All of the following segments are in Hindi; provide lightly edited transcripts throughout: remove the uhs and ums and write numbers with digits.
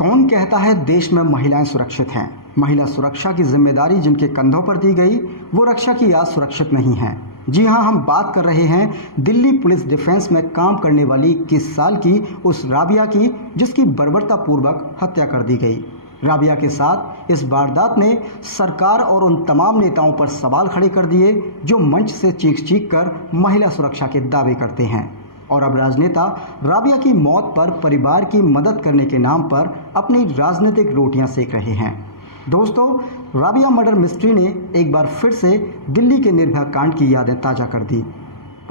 कौन कहता है देश में महिलाएं सुरक्षित हैं? महिला सुरक्षा की जिम्मेदारी जिनके कंधों पर दी गई वो रक्षा की आज सुरक्षित नहीं है। जी हां, हम बात कर रहे हैं दिल्ली पुलिस डिफेंस में काम करने वाली 21 साल की उस राबिया की, जिसकी बर्बरतापूर्वक हत्या कर दी गई। राबिया के साथ इस वारदात ने सरकार और उन तमाम नेताओं पर सवाल खड़े कर दिए जो मंच से चीख चीख कर महिला सुरक्षा के दावे करते हैं। और अब राजनेता राबिया की मौत पर परिवार की मदद करने के नाम पर अपनी राजनीतिक रोटियां सेक रहे हैं। दोस्तों, राबिया मर्डर मिस्ट्री ने एक बार फिर से दिल्ली के निर्भया कांड की यादें ताज़ा कर दी।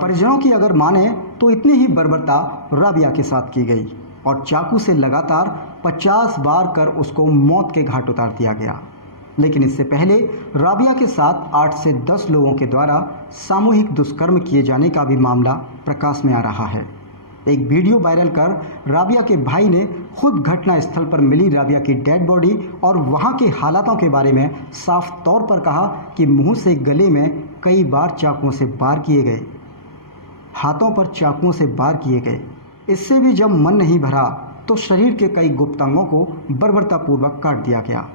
परिजनों की अगर माने तो इतनी ही बर्बरता राबिया के साथ की गई और चाकू से लगातार 50 बार कर उसको मौत के घाट उतार दिया गया। लेकिन इससे पहले राबिया के साथ 8 से 10 लोगों के द्वारा सामूहिक दुष्कर्म किए जाने का भी मामला प्रकाश में आ रहा है। एक वीडियो वायरल कर राबिया के भाई ने खुद घटना स्थल पर मिली राबिया की डेड बॉडी और वहां के हालातों के बारे में साफ तौर पर कहा कि मुंह से गले में कई बार चाकुओं से वार किए गए, हाथों पर चाकुओं से वार किए गए। इससे भी जब मन नहीं भरा तो शरीर के कई गुप्त अंगों को बर्बरतापूर्वक काट दिया गया।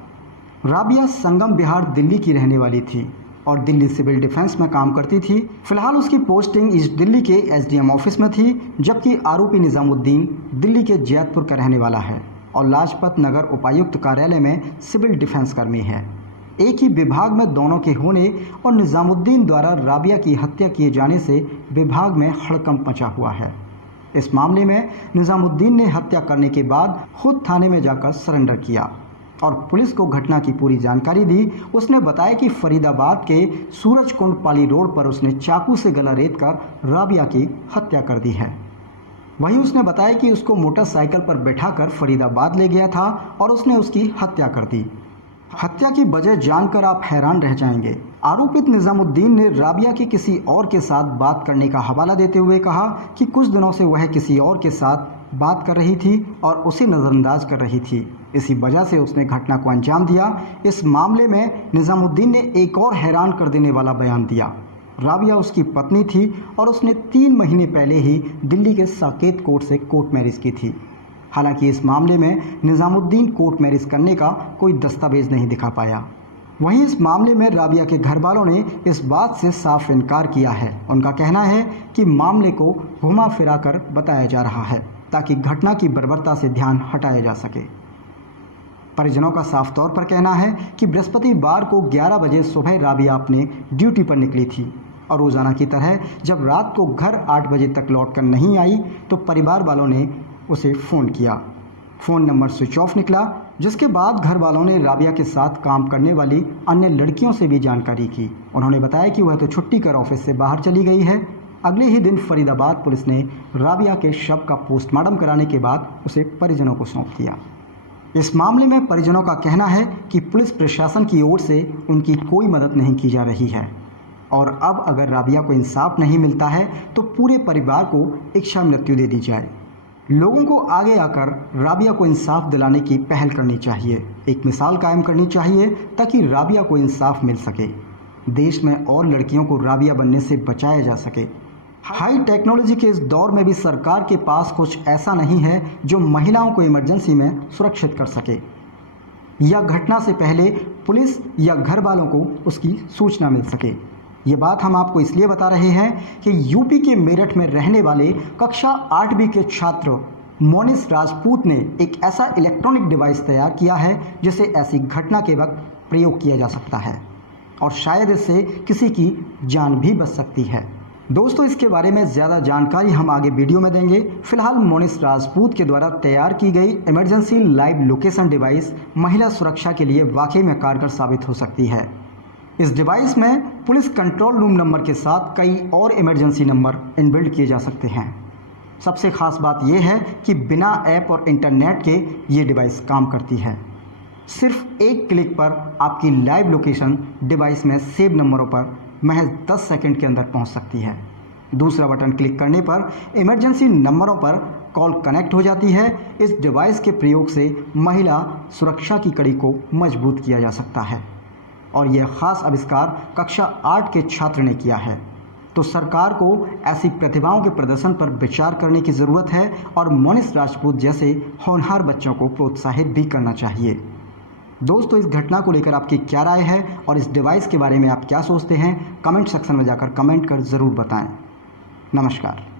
राबिया संगम बिहार दिल्ली की रहने वाली थी और दिल्ली सिविल डिफेंस में काम करती थी। फिलहाल उसकी पोस्टिंग ईस्ट दिल्ली के एसडीएम ऑफिस में थी, जबकि आरोपी निजामुद्दीन दिल्ली के जैतपुर का रहने वाला है और लाजपत नगर उपायुक्त कार्यालय में सिविल डिफेंस कर्मी है। एक ही विभाग में दोनों के होने और निजामुद्दीन द्वारा राबिया की हत्या किए जाने से विभाग में हड़कंप मचा हुआ है। इस मामले में निजामुद्दीन ने हत्या करने के बाद खुद थाने में जाकर सरेंडर किया और पुलिस को घटना की पूरी जानकारी दी। उसने बताया कि फरीदाबाद के सूरज कुंड पाली रोड पर उसने चाकू से गला रेत कर राबिया की हत्या कर दी है। वहीं उसने बताया कि उसको मोटरसाइकिल पर बैठाकर फरीदाबाद ले गया था और उसने उसकी हत्या कर दी। हत्या की वजह जानकर आप हैरान रह जाएंगे। आरोपित निजामुद्दीन ने राबिया की किसी और के साथ बात करने का हवाला देते हुए कहा कि कुछ दिनों से वह किसी और के साथ बात कर रही थी और उसे नज़रअंदाज कर रही थी। इसी वजह से उसने घटना को अंजाम दिया। इस मामले में निजामुद्दीन ने एक और हैरान कर देने वाला बयान दिया। राबिया उसकी पत्नी थी और उसने 3 महीने पहले ही दिल्ली के साकेत कोर्ट से कोर्ट मैरिज की थी। हालांकि इस मामले में निजामुद्दीन कोर्ट मैरिज करने का कोई दस्तावेज नहीं दिखा पाया। वहीं इस मामले में राबिया के घर वालों ने इस बात से साफ इनकार किया है। उनका कहना है कि मामले को घुमा फिरा कर बताया जा रहा है ताकि घटना की बर्बरता से ध्यान हटाया जा सके। परिजनों का साफ तौर पर कहना है कि बृहस्पतिवार को 11 बजे सुबह राबिया अपने ड्यूटी पर निकली थी और रोजाना की तरह जब रात को घर 8 बजे तक लौटकर नहीं आई तो परिवार वालों ने उसे फ़ोन किया। फ़ोन नंबर स्विच ऑफ निकला, जिसके बाद घर वालों ने राबिया के साथ काम करने वाली अन्य लड़कियों से भी जानकारी की। उन्होंने बताया कि वह तो छुट्टी कर ऑफिस से बाहर चली गई है। अगले ही दिन फरीदाबाद पुलिस ने राबिया के शव का पोस्टमार्टम कराने के बाद उसे परिजनों को सौंप दिया। इस मामले में परिजनों का कहना है कि पुलिस प्रशासन की ओर से उनकी कोई मदद नहीं की जा रही है और अब अगर राबिया को इंसाफ नहीं मिलता है तो पूरे परिवार को इच्छा मृत्यु दे दी जाए। लोगों को आगे आकर राबिया को इंसाफ दिलाने की पहल करनी चाहिए, एक मिसाल कायम करनी चाहिए ताकि राबिया को इंसाफ मिल सके। देश में और लड़कियों को राबिया बनने से बचाया जा सके। हाई टेक्नोलॉजी के इस दौर में भी सरकार के पास कुछ ऐसा नहीं है जो महिलाओं को इमरजेंसी में सुरक्षित कर सके या घटना से पहले पुलिस या घर वालों को उसकी सूचना मिल सके। ये बात हम आपको इसलिए बता रहे हैं कि यूपी के मेरठ में रहने वाले कक्षा 8वीं के छात्र मोनिस राजपूत ने एक ऐसा इलेक्ट्रॉनिक डिवाइस तैयार किया है जिसे ऐसी घटना के वक्त प्रयोग किया जा सकता है और शायद इससे किसी की जान भी बच सकती है। दोस्तों, इसके बारे में ज़्यादा जानकारी हम आगे वीडियो में देंगे। फिलहाल मोनिस राजपूत के द्वारा तैयार की गई इमरजेंसी लाइव लोकेशन डिवाइस महिला सुरक्षा के लिए वाकई में कारगर साबित हो सकती है। इस डिवाइस में पुलिस कंट्रोल रूम नंबर के साथ कई और इमरजेंसी नंबर इनबिल्ड किए जा सकते हैं। सबसे खास बात यह है कि बिना ऐप और इंटरनेट के ये डिवाइस काम करती है। सिर्फ एक क्लिक पर आपकी लाइव लोकेशन डिवाइस में सेव नंबरों पर महज 10 सेकंड के अंदर पहुंच सकती है। दूसरा बटन क्लिक करने पर इमरजेंसी नंबरों पर कॉल कनेक्ट हो जाती है। इस डिवाइस के प्रयोग से महिला सुरक्षा की कड़ी को मजबूत किया जा सकता है और यह खास आविष्कार कक्षा 8 के छात्र ने किया है। तो सरकार को ऐसी प्रतिभाओं के प्रदर्शन पर विचार करने की ज़रूरत है और मोनिश राजपूत जैसे होनहार बच्चों को प्रोत्साहित भी करना चाहिए। दोस्तों, इस घटना को लेकर आपकी क्या राय है और इस डिवाइस के बारे में आप क्या सोचते हैं, कमेंट सेक्शन में जाकर कमेंट कर ज़रूर बताएं। नमस्कार।